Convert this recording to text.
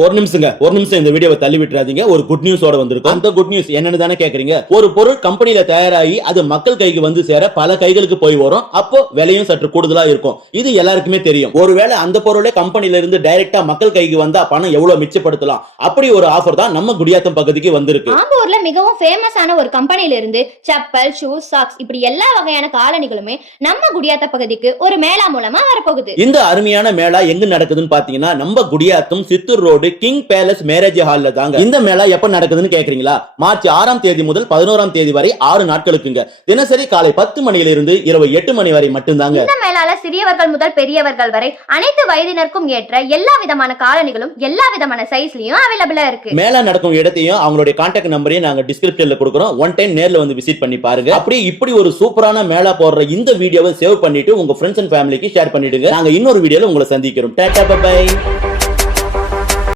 ஒரு நிமிஷம் இந்த வீடியோவை தள்ளி விட்டுறாதீங்க. ஒரு குட் நியூஸோட வந்திருக்கும். அந்த குட் நியூஸ் என்னன்னு தானே கேக்குறீங்க. ஒரு பொருள் கம்பெனில தயாராகி அது மக்கள் கைக்கு வந்து சேர பல கைகளுக்கு போய் வரும். அப்போ விலையும் சற்று கூடுதலா இருக்கும். இது எல்லாருக்குமே தெரியும். ஒருவேளை அந்த பொருளே கம்பெனில இருந்து டைரக்டா மக்கள் கைக்கு வந்தா பணம் எவ்வளவு மிச்சப்படுத்தலாம். அப்படி ஒரு ஆஃபர் தான் நம்ம குடியாத்தம் பகுதிக்கு வந்திருக்கு. ஆம்பூர்ல மிகவும் ஃபேமஸான ஒரு கம்பெனில இருந்து செப்பல், ஷூஸ், சாக்ஸ் இப்படி எல்லா வகையான காலணிகளுமே நம்ம குடியாத்த பகுதிக்கு ஒரு மேளா மூலமா வரப்போகுது. இந்த அருமையான மேளா எங்க நடக்குதுன்னு பாத்தீங்கன்னா நம்ம Gudiyatham Chittoor road king palace marriage ஹால்ல தாங்க. இந்த மேளா எப்ப நடக்குதுன்னு கேக்குறீங்களா? மார்ச் 6ஆம் தேதி முதல் 11ஆம் தேதி வரை 6 நாட்களுக்குங்க. தினசரி காலை 10 மணியிலிருந்து இரவு 8 மணி வரை மட்டும்தாங்க. இந்த மேளால சிறியவர்கள் முதல் பெரியவர்கள் வரை அனைத்து வயதினருக்கும் ஏற்ற எல்லா விதமான காலணிகளும் எல்லா விதமான சைஸ்லயும் அவைலபிளா இருக்கு. மேளா நடக்கும் இடத்தையும் அவங்களுடைய கான்டாக்ட் நம்பரையும் நாங்க டிஸ்கிரிப்ஷன்ல கொடுக்கிறோம். ஒன் டைம் நேர்ல வந்து விசிட் பண்ணி பாருங்க. அப்படி இப்படி ஒரு சூப்பரான மேளா போடுற இந்த வீடியோவை சேவ் பண்ணிட்டு உங்க ஃப்ரெண்ட்ஸ் அண்ட் ஃபேமிலிக்கு ஷேர் பண்ணிடுங்க. நாங்க இன்னொரு வீடியோல உங்களை சந்திக்கிறோம். Tata bye by.